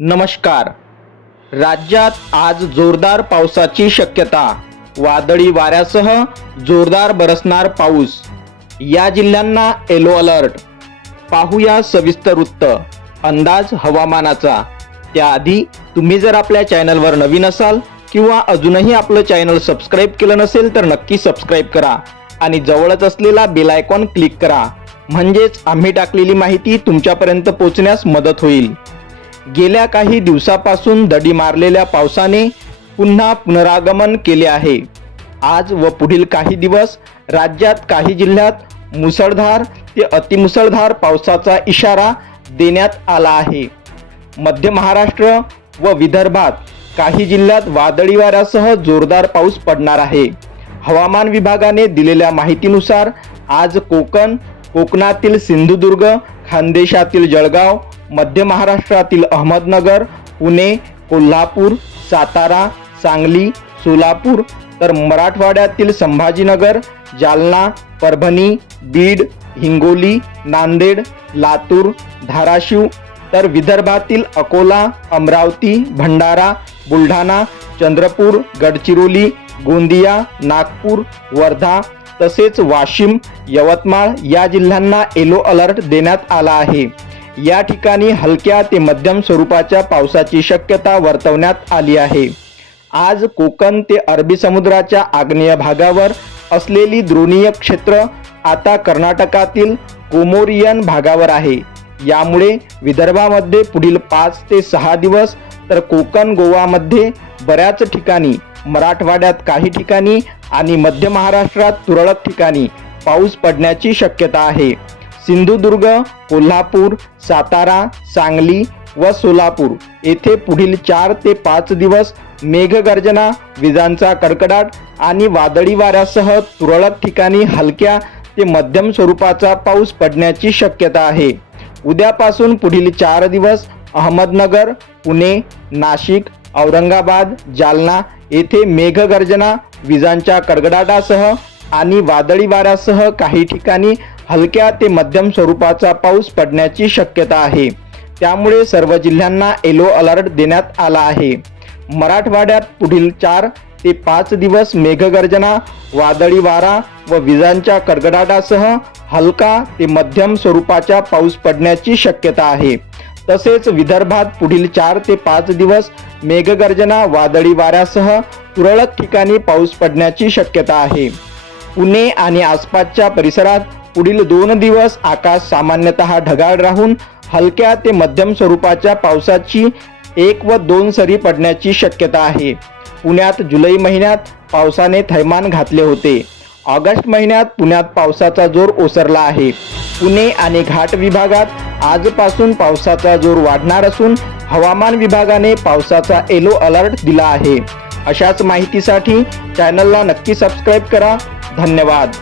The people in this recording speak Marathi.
नमस्कार. राज्यात आज जोरदार पावसाची शक्यता. वादळी वाऱ्यासह जोरदार बरसणार पाऊस. या जिल्ह्यांना येलो अलर्ट पाहूया सविस्तर वृत्त. अंदाज हवामानाचा. त्याआधी तुम्ही जर आपल्या चॅनलवर नवीन असाल किंवा अजूनही आपलं चॅनल सबस्क्राईब केलं नसेल तर नक्की सबस्क्राईब करा. आणि जवळच असलेला बेल आयकॉन क्लिक करा. म्हणजेच आम्ही टाकलेली माहिती तुमच्यापर्यंत पोहोचण्यास मदत होईल. गेल्या काही दिवसापासून दडी मारलेल्या पावसाने पुन्हा पुनरागमन केले आहे. आज व पुढील काही दिवस राज्यात काही जिल्ह्यात मुसळधार ते अतिमुसळधार पावसाचा इशारा देण्यात आला आहे. मध्य महाराष्ट्र व विदर्भात काही जिल्ह्यात वादळी वाऱ्यासह जोरदार पाऊस पडणार आहे. हवामान विभागाने दिलेल्या माहितीनुसार आज कोकण कोकणातील सिंधुदुर्ग खानदेशातील जळगाव मध्य महाराष्ट्रातील अहमदनगर पुणे कोल्हापूर सातारा सांगली सोलापूर तर मराठवाड्यातील संभाजीनगर जालना परभणी बीड हिंगोली नांदेड लातूर धाराशिव तर विदर्भातील अकोला अमरावती भंडारा बुलढाणा चंद्रपूर गडचिरोली गोंदिया नागपूर वर्धा तसेच वाशिम यवतमाळ या जिल्ह्यांना येलो अलर्ट देण्यात आला आहे. या ठिकाणी हलक्या ते मध्यम स्वरूपाच्या पावसाची शक्यता वर्तवण्यात आली आहे. आज कोकण ते अरबी समुद्राच्या आग्नेय भागावर असलेली द्रोणीय क्षेत्र आता कर्नाटकातील कोमोरियन भागावर आहे. यामुळे विदर्भामध्ये पुढील पाच ते सहा दिवस तर कोकण गोवामध्ये बऱ्याच ठिकाणी मराठवाड्यात काही ठिकाणी आणि मध्य महाराष्ट्रात तुरळक ठिकाणी पाऊस पडण्याची शक्यता आहे. सिंधुदुर्ग कोल्हापूर सातारा सांगली व सोलापूर. येथे पुढील चार ते पाच दिवस मेघगर्जना विजांचा कडकडाट आणि वादळी वाऱ्यासह तुरळक ठिकाणी हलक्या ते मध्यम स्वरूपाचा पाऊस पडण्याची शक्यता आहे. उद्यापासून पुढील चार दिवस अहमदनगर पुणे नाशिक औरंगाबाद जालना येथे मेघगर्जना विजांच्या कडकडाटासह आणि वादळी वाऱ्यासह काही ठिकाणी हलक्या ते मध्यम स्वरूपाचा पाऊस पडण्याची शक्यता आहे. त्यामुळे सर्व जिल्ह्यांना येलो अलर्ट देण्यात आला आहे. मराठवाड्यात पुढील चार ते पाच दिवस मेघगर्जना वादळी वारा व विजांच्या कडकडाटासह हलका ते मध्यम स्वरूपाच्या पाऊस पडण्याची शक्यता आहे. तसेच विदर्भात पुढील चार ते पाच दिवस मेघगर्जना वादळी वाऱ्यासह तुरळक ठिकाणी पाऊस पडण्याची शक्यता आहे. पुणे आणि आसपासच्या परिसरात पुढील दोन दिवस आकाश सामान्यतः ढगाळ राहून हलक्या ते मध्यम स्वरूपाच्या पावसाची एक व दोन सरी पडण्याची शक्यता आहे. पुण्यात जुलै महिन्यात पावसाने थैमान घातले होते. ऑगस्ट महिन्यात पुण्यात पावसाचा जोर ओसरला आहे. पुणे आणि घाट विभागात आजपासून पावसाचा जोर वाढणार असून हवामान विभागाने पावसाचा येलो अलर्ट दिला आहे. अशाच माहितीसाठी चॅनलला नक्की सबस्क्राईब करा. धन्यवाद.